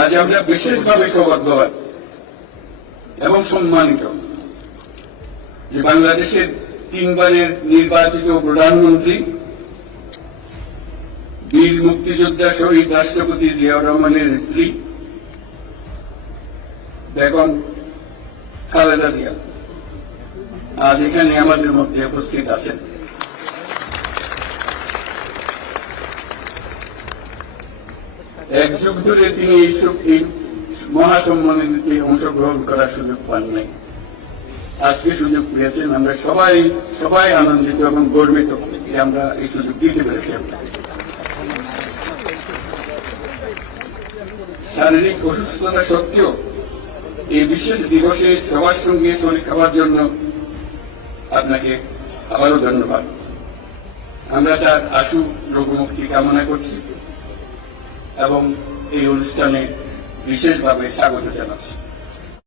আজ আমরা বিশেষভাবে সৌভাগ্যবান এবং সম্মানিত যে বাংলাদেশের তিনবারের নির্বাচিত প্রধানমন্ত্রী বীর মুক্তিযোদ্ধা শহীদ রাষ্ট্রপতি জিয়াউর রহমানের স্ত্রী বেগম খালেদা জিয়া আজ এখানে আমাদের মধ্যে উপস্থিত আছেন। এক যুগ ধরে তিনি এই মহাসম্মেলনে অংশগ্রহণ করার সুযোগ পান নাই, আজকে সুযোগ পেয়েছেন। আমরা সবাই আনন্দিত এবং গর্বিত যে আমরা এই সুযোগ দিতে পেরেছি। শারীরিক অসুস্থতা সত্ত্বেও এই বিশেষ দিবসে সবার সঙ্গে শরীর খাওয়ার জন্য আপনাকে আবারও ধন্যবাদ। আমরা তার আশু রোগমুক্তি কামনা করছি এবং এই অনুষ্ঠানে বিশেষভাবে স্বাগত জানাচ্ছি।